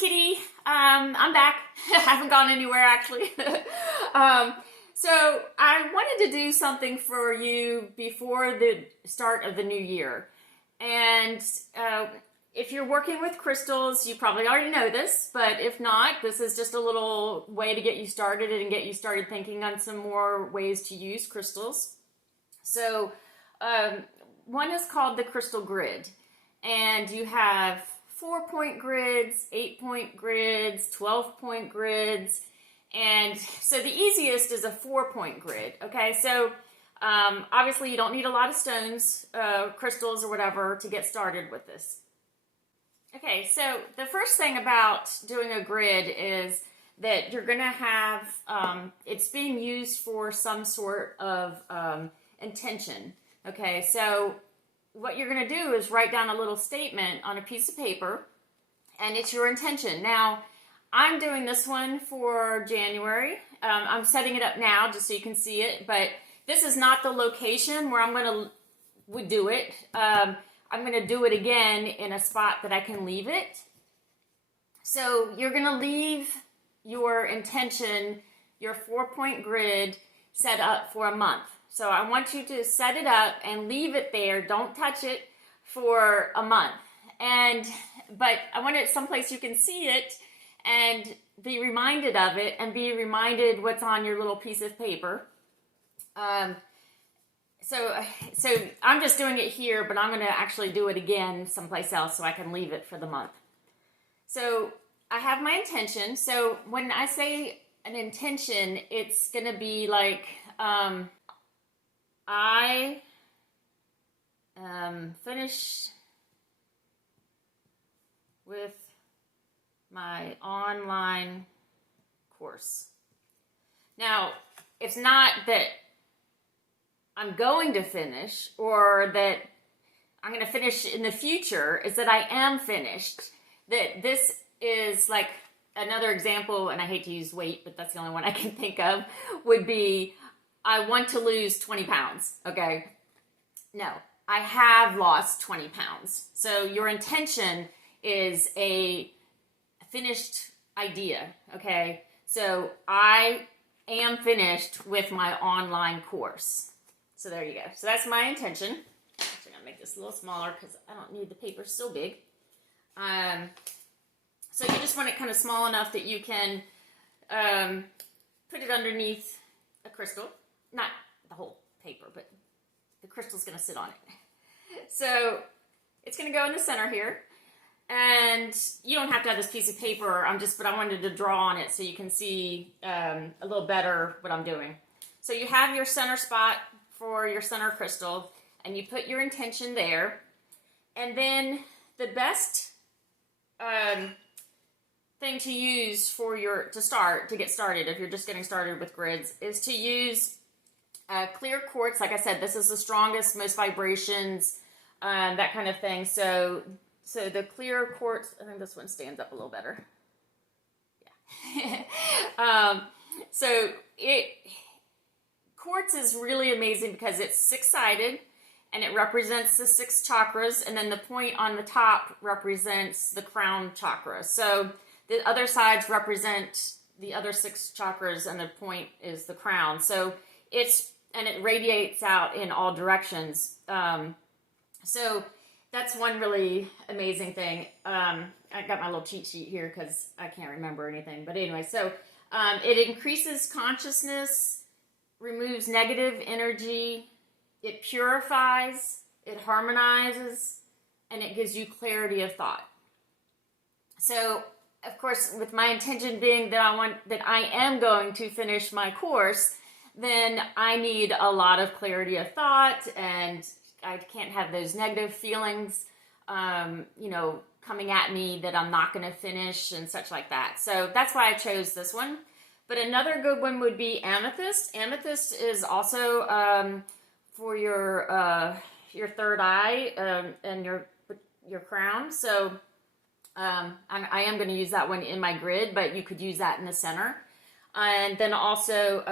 Kitty. I'm back. I haven't gone anywhere actually. So I wanted to do something for you before the start of the new year. And if you're working with crystals, you probably already know this, but if not, this is just a little way to get you started and get you started thinking on some more ways to use crystals. So one is called the crystal grid, and you have 4-point grids, 8-point grids, 12-point grids, and so the easiest is a 4-point grid. Okay, so obviously you don't need a lot of stones, crystals or whatever to get started with this. Okay, so the first thing about doing a grid is that you're going to have, it's being used for some sort of intention. Okay, so what you're going to do is write down a little statement on a piece of paper, and it's your intention. Now, I'm doing this one for January. I'm setting it up now just so you can see it, but this is not the location where I'm going to do it. I'm going to do it again in a spot that I can leave it. So you're going to leave your intention, your 4-point grid, set up for a month. So I want you to set it up and leave it there. Don't touch it for a month. But I want it someplace you can see it and be reminded of it and be reminded what's on your little piece of paper. So I'm just doing it here, but I'm going to actually do it again someplace else so I can leave it for the month. So I have my intention. So when I say an intention, it's going to be like, I am finished with my online course. Now, it's not that I'm going to finish or that I'm going to finish in the future, is that I am finished. That this is like another example, and I hate to use weight, but that's the only one I can think of, would be I want to lose 20 pounds, okay? No, I have lost 20 pounds. So your intention is a finished idea, okay? So I am finished with my online course. So there you go. So that's my intention. Actually, I'm going to make this a little smaller because I don't need the paper so big. So you just want it kind of small enough that you can put it underneath a crystal. Not the whole paper, but the crystal's going to sit on it. So it's going to go in the center here. And you don't have to have this piece of paper. But I wanted to draw on it so you can see a little better what I'm doing. So you have your center spot for your center crystal, and you put your intention there. And then the best thing to use to get started, if you're just getting started with grids, is to use clear quartz. Like I said, this is the strongest, most vibrations, that kind of thing. So the clear quartz, I think this one stands up a little better. Yeah. Quartz is really amazing because it's 6-sided and it represents the 6 chakras, and then the point on the top represents the crown chakra. So the other sides represent the other 6 chakras, and the point is the crown. So it radiates out in all directions. So that's one really amazing thing. I got my little cheat sheet here because I can't remember anything. But anyway, so it increases consciousness, removes negative energy, it purifies, it harmonizes, and it gives you clarity of thought. So, of course, with my intention being that I am going to finish my course, then I need a lot of clarity of thought, and I can't have those negative feelings, coming at me that I'm not going to finish and such like that. So that's why I chose this one. But another good one would be amethyst. Amethyst is also for your third eye and your crown. So I am going to use that one in my grid, but you could use that in the center. And then also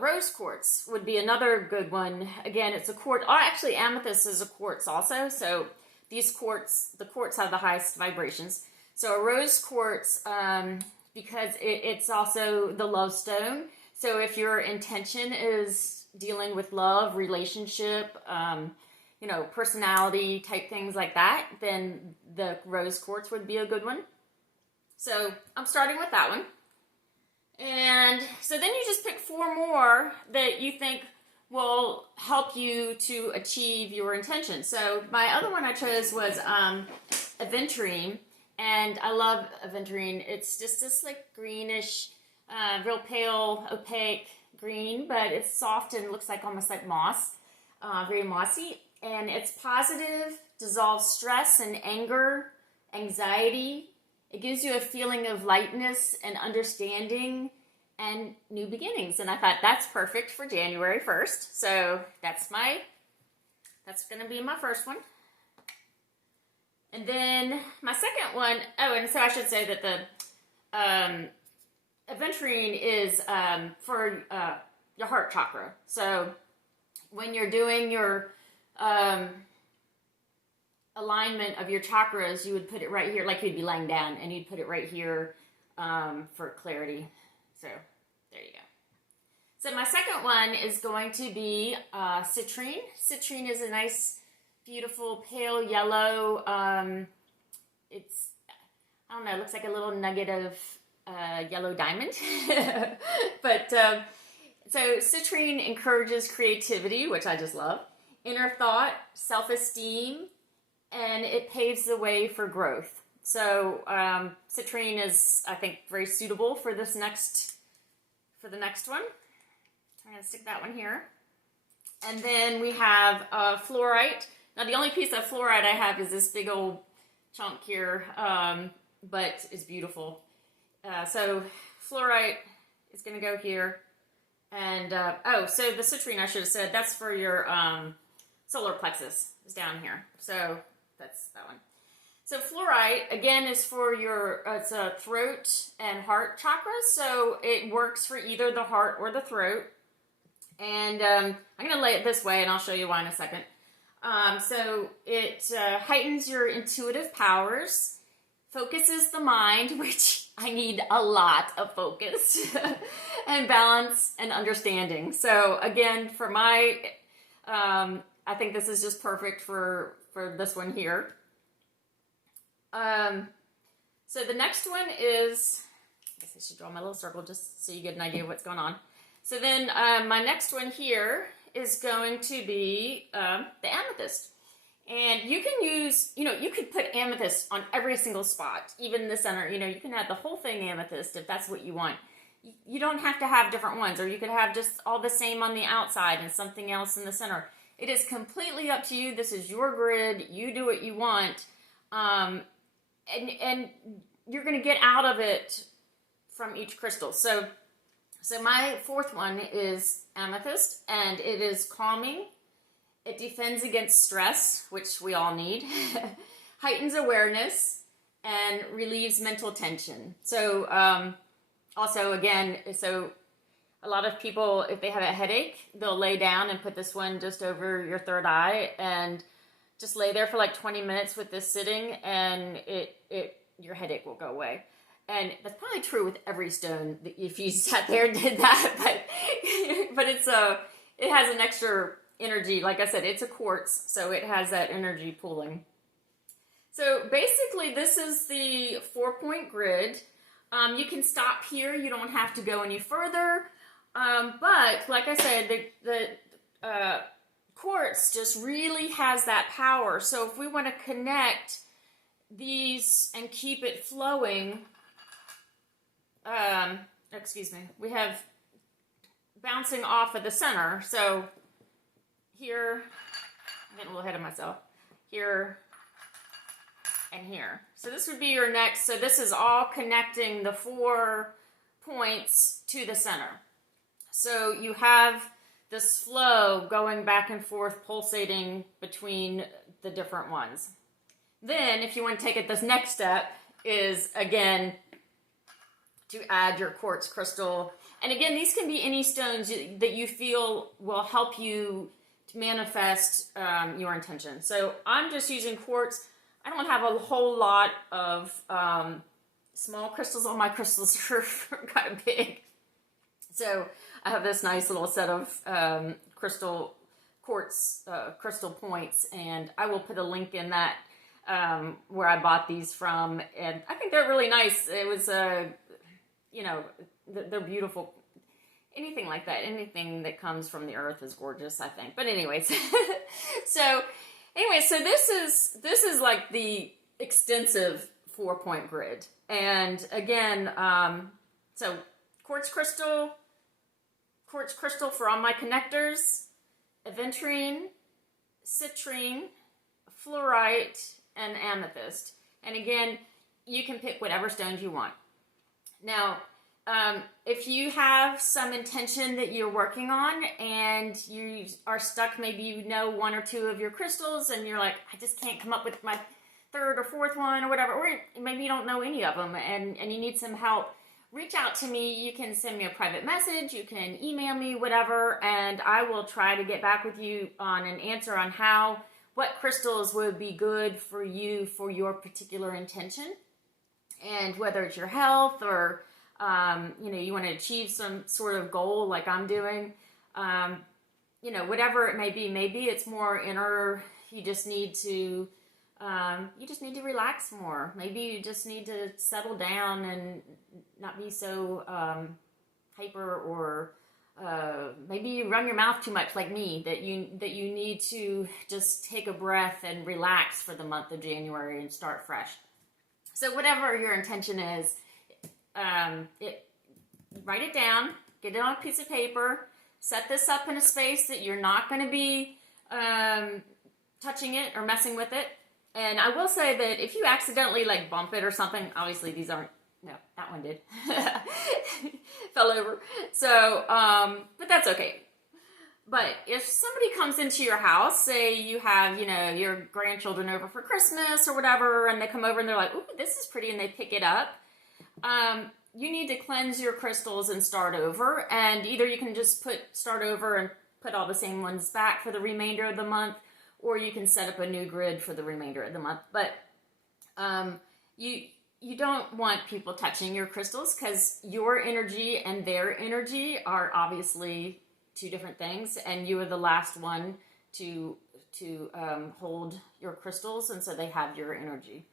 rose quartz would be another good one. Again, it's a quartz. Oh, actually, amethyst is a quartz also. So the quartz have the highest vibrations. So a rose quartz, because it's also the love stone. So if your intention is dealing with love, relationship, personality type things like that, then the rose quartz would be a good one. So I'm starting with that one. And so then you just pick 4 more that you think will help you to achieve your intention. So my other one I chose was aventurine, and I love aventurine. It's just this like greenish, real pale, opaque green, but it's soft and looks like almost like moss, very mossy. And it's positive, dissolves stress and anger, anxiety. It gives you a feeling of lightness and understanding and new beginnings. And I thought that's perfect for January 1st. So that's going to be my first one. And then my second one, and so I should say that the aventurine is for your heart chakra. So when you're doing your alignment of your chakras, you would put it right here, like you'd be lying down, and you'd put it right here for clarity. So there you go. So my second one is going to be citrine. Citrine is a nice, beautiful, pale yellow. It's, I don't know, it looks like a little nugget of yellow diamond. But so citrine encourages creativity, which I just love, inner thought, self-esteem, and it paves the way for growth. So citrine is, I think, very suitable for the next one. I'm going to stick that one here. And then we have fluorite. Now the only piece of fluorite I have is this big old chunk here, but it's beautiful. So fluorite is going to go here. And, so the citrine, I should have said, that's for your solar plexus, is down here. So that's that one. So fluorite, again, is for your, it's a throat and heart chakras. So it works for either the heart or the throat. And I'm going to lay it this way, and I'll show you why in a second. So it heightens your intuitive powers, focuses the mind, which I need a lot of focus, and balance and understanding. So again, for my, I think this is just perfect for this one here. So the next one is, I guess I should draw my little circle just so you get an idea of what's going on. So then my next one here is going to be the amethyst. And you can use, you could put amethyst on every single spot, even the center. You can have the whole thing amethyst if that's what you want. You don't have to have different ones, or you could have just all the same on the outside and something else in the center. It is completely up to you. This is your grid. You do what you want. And you're going to get out of it from each crystal. So my fourth one is amethyst, and it is calming. It defends against stress, which we all need, heightens awareness, and relieves mental tension. So also, again, so a lot of people, if they have a headache, they'll lay down and put this one just over your third eye and just lay there for like 20 minutes with this sitting, and your headache will go away. And that's probably true with every stone if you sat there and did that, but it has an extra energy. Like I said, it's a quartz, so it has that energy pooling. So basically, this is the 4-point grid. You can stop here. You don't have to go any further. But like I said, the quartz just really has that power. So if we want to connect these and keep it flowing, we have bouncing off of the center. So here, I'm getting a little ahead of myself, here and here. So this would be your next, so this is all connecting the 4 points to the center. So you have this flow going back and forth, pulsating between the different ones. Then, if you want to take it, this next step is, again, to add your quartz crystal. And again, these can be any stones that you feel will help you to manifest your intention. So I'm just using quartz. I don't have a whole lot of small crystals. All my crystals are kind of big. So I have this nice little set of crystal quartz crystal points, and I will put a link in that where I bought these from, and I think they're really nice. It was they're beautiful. Anything like that, anything that comes from the earth is gorgeous, I think. But anyways, so this is like the extensive 4-point grid, and again, so quartz crystal for all my connectors, aventurine, citrine, fluorite, and amethyst. And again, you can pick whatever stones you want. Now, if you have some intention that you're working on and you are stuck, maybe you know one or two of your crystals and you're like, I just can't come up with my third or fourth one or whatever, or maybe you don't know any of them and you need some help, reach out to me. You can send me a private message, you can email me, whatever, and I will try to get back with you on an answer on what crystals would be good for you for your particular intention, and whether it's your health or you want to achieve some sort of goal like I'm doing, whatever it may be. Maybe it's more inner. You just need to relax more. Maybe you just need to settle down and not be so hyper, or maybe you run your mouth too much like me, that you need to just take a breath and relax for the month of January and start fresh. So whatever your intention is, write it down, get it on a piece of paper, set this up in a space that you're not going to be touching it or messing with it. And I will say that if you accidentally like bump it or something, obviously these aren't, no, that one did, fell over. So, but that's okay. But if somebody comes into your house, say you have, your grandchildren over for Christmas or whatever, and they come over and they're like, ooh, this is pretty, and they pick it up, you need to cleanse your crystals and start over. And either you can just start over and put all the same ones back for the remainder of the month, or you can set up a new grid for the remainder of the month. But you don't want people touching your crystals, because your energy and their energy are obviously two different things, and you are the last one to hold your crystals, and so they have your energy.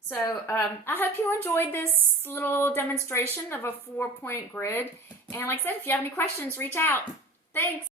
So I hope you enjoyed this little demonstration of a 4-point grid. And like I said, if you have any questions, reach out. Thanks.